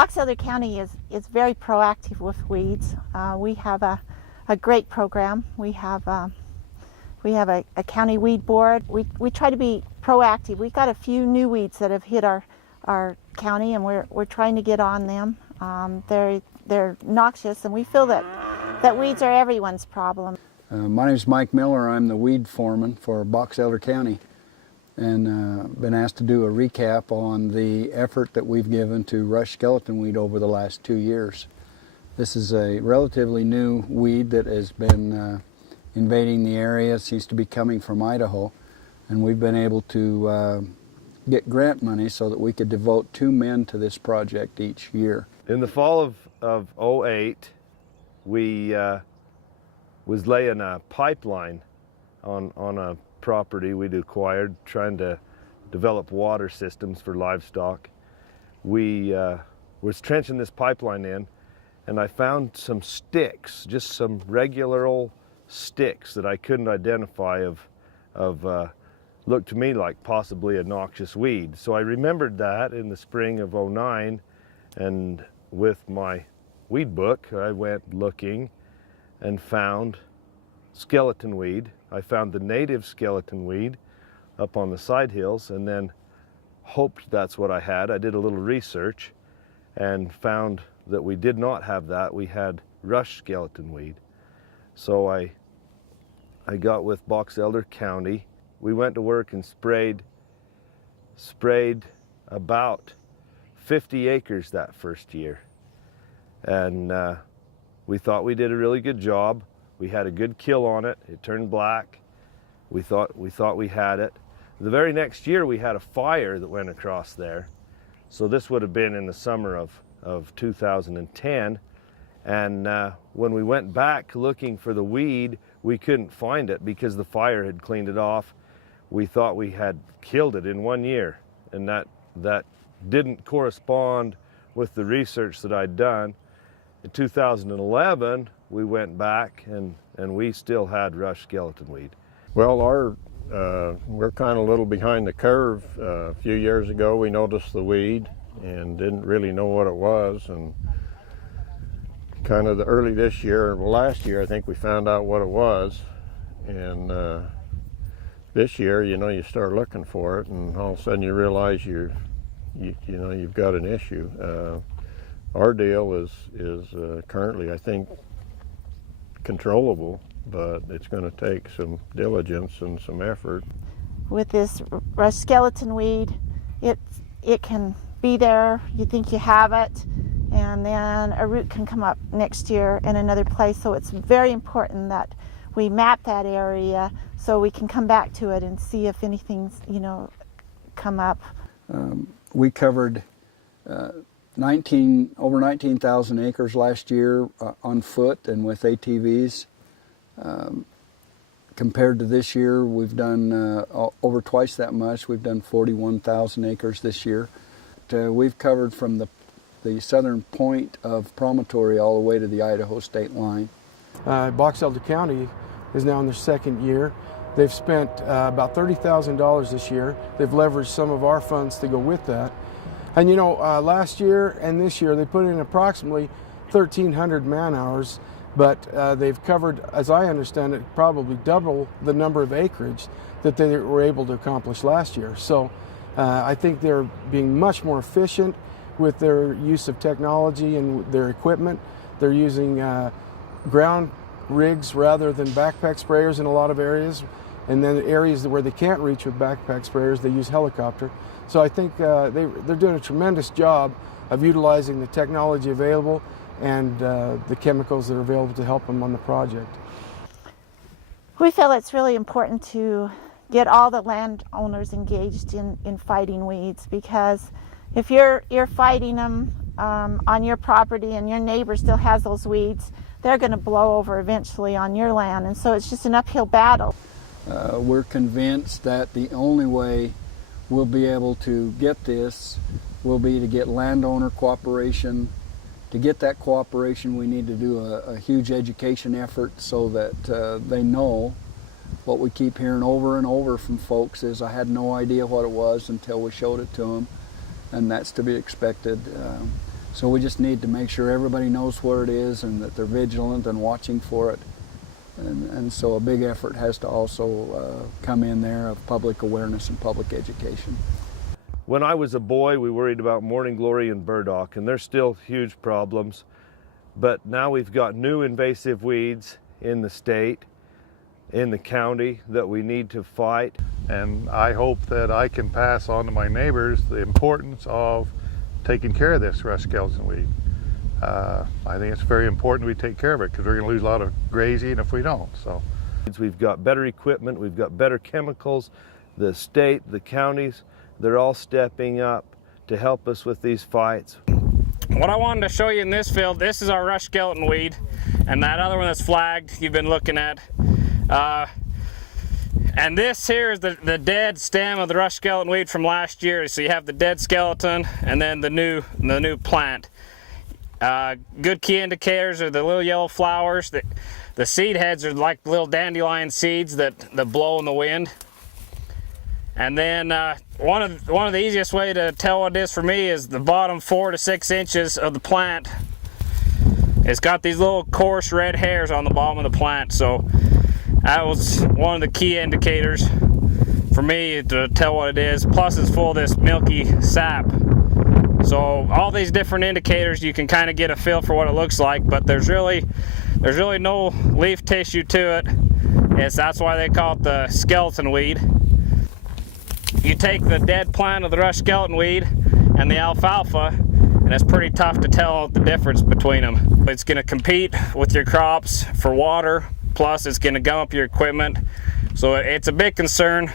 Box Elder County is very proactive with weeds. We have a great program. We have a county weed board. We try to be proactive. We've got a few new weeds that have hit our county, and we're trying to get on them. They're noxious, and we feel that weeds are everyone's problem. My name is Mike Miller. I'm the weed foreman for Box Elder County, and been asked to do a recap on the effort that we've given to rush skeleton weed over the last 2 years. This is a relatively new weed that has been invading the area. It seems to be coming from Idaho, and we've been able to get grant money so that we could devote 2 men to this project each year. In the fall of '08, we was laying a pipeline on a property we'd acquired, trying to develop water systems for livestock. We was trenching this pipeline in, and I found some sticks, just some regular old sticks that I couldn't identify looked to me like possibly a noxious weed. So I remembered that in the spring of '09, and with my weed book I went looking and found skeleton weed. I found the native skeleton weed up on the side hills, and then hoped that's what I had. I did a little research and found that we did not have that. We had rush skeleton weed. So I got with Box Elder County. We went to work and sprayed about 50 acres that first year. And we thought we did a really good job. We had a good kill on it. It turned black. We thought we had it. The very next year we had a fire that went across there. So this would have been in the summer of 2010. And when we went back looking for the weed, we couldn't find it because the fire had cleaned it off. We thought we had killed it in 1 year, and that didn't correspond with the research that I'd done. In 2011, we went back and we still had rush skeleton weed. Well, we're kind of a little behind the curve. A few years ago, we noticed the weed and didn't really know what it was. And kind of early this year, last year, I think we found out what it was. And this year, you start looking for it, and all of a sudden you realize you've got an issue. Our deal is currently, I think, controllable, but it's going to take some diligence and some effort. With this rush skeleton weed, it can be there, you think you have it, and then a root can come up next year in another place. So it's very important that we map that area so we can come back to it and see if anything's, come up. We covered over 19,000 acres last year on foot and with ATVs. Compared to this year, we've done over twice that much. We've done 41,000 acres this year. We've covered from the southern point of Promontory all the way to the Idaho state line. Box Elder County is now in their second year. They've spent about $30,000 this year. They've leveraged some of our funds to go with that. And last year and this year they put in approximately 1,300 man hours, but they've covered, as I understand it, probably double the number of acreage that they were able to accomplish last year. So I think they're being much more efficient with their use of technology and their equipment. They're using ground rigs rather than backpack sprayers in a lot of areas. And then areas where they can't reach with backpack sprayers, they use helicopter. So I think they're doing a tremendous job of utilizing the technology available and the chemicals that are available to help them on the project. We feel it's really important to get all the landowners engaged in fighting weeds, because if you're fighting them on your property and your neighbor still has those weeds, they're going to blow over eventually on your land, and so it's just an uphill battle. We're convinced that the only way we'll be able to get this will be to get landowner cooperation. To get that cooperation, we need to do a huge education effort so that they know. What we keep hearing over and over from folks is, I had no idea what it was until we showed it to them, and that's to be expected. So we just need to make sure everybody knows where it is and that they're vigilant and watching for it. And so a big effort has to also come in there of public awareness and public education. When I was a boy, we worried about morning glory and burdock, and they're still huge problems. But now we've got new invasive weeds in the state, in the county, that we need to fight. And I hope that I can pass on to my neighbors the importance of taking care of this rust skeleton weed. I think it's very important we take care of it because we're going to lose a lot of grazing if we don't. So we've got better equipment, we've got better chemicals. The state, the counties, they're all stepping up to help us with these fights. What I wanted to show you in this field, this is our rust skeleton weed, and that other one that's flagged you've been looking at. And this here is the dead stem of the rust skeleton weed from last year. So you have the dead skeleton and then the new plant. Good key indicators are the little yellow flowers. The seed heads are like little dandelion seeds that blow in the wind. And then one of the easiest way to tell what it is for me is the bottom 4 to 6 inches of the plant. It's got these little coarse red hairs on the bottom of the plant. So that was one of the key indicators for me to tell what it is. Plus it's full of this milky sap. So all these different indicators, you can kind of get a feel for what it looks like, but there's really no leaf tissue to it. That's why they call it the skeleton weed. You take the dead plant of the rust skeleton weed and the alfalfa, and it's pretty tough to tell the difference between them. It's going to compete with your crops for water, plus it's going to gum up your equipment. So it's a big concern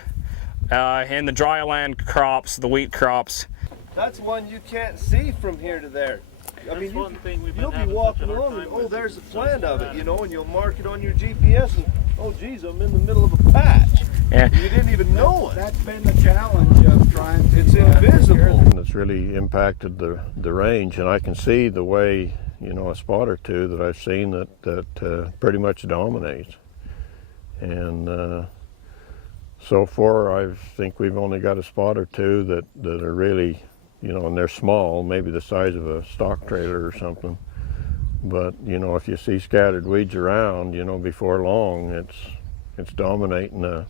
in the dryland crops, the wheat crops. That's one you can't see from here to there. I mean, you'll be walking along and, oh, there's a plant of it, you know, and you'll mark it on your GPS and, oh, geez, I'm in the middle of a patch. Yeah. You didn't even know it. That's been the challenge of trying to... It's invisible. it's really impacted the range, and I can see the way, you know, a spot or two that I've seen that pretty much dominates. And so far, I think we've only got a spot or two that are really, you know, and they're small, maybe the size of a stock trailer or something. But, you know, if you see scattered weeds around, you know, before long, it's dominating a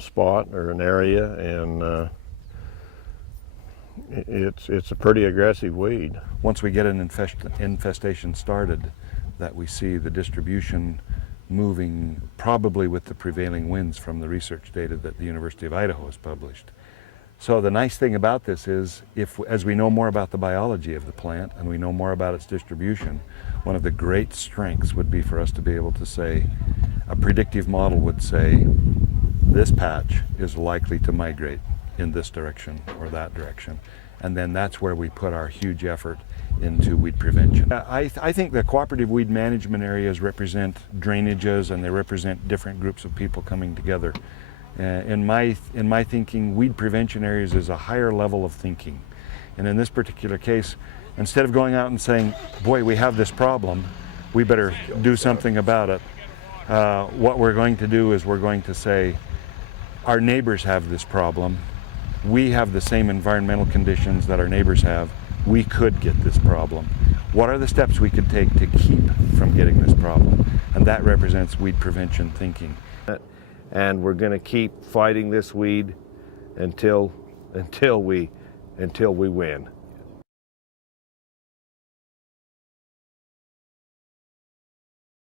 spot or an area, and it's a pretty aggressive weed. Once we get an infestation started, that we see the distribution moving probably with the prevailing winds from the research data that the University of Idaho has published. So the nice thing about this is, as we know more about the biology of the plant and we know more about its distribution, one of the great strengths would be for us to be able to say, a predictive model would say, this patch is likely to migrate in this direction or that direction. And then that's where we put our huge effort into weed prevention. I think the cooperative weed management areas represent drainages, and they represent different groups of people coming together. In my thinking, weed prevention areas is a higher level of thinking. And in this particular case, instead of going out and saying, boy, we have this problem, we better do something about it, what we're going to do is we're going to say, our neighbors have this problem, we have the same environmental conditions that our neighbors have, we could get this problem. What are the steps we could take to keep from getting this problem? And that represents weed prevention thinking. And we're going to keep fighting this weed until we win.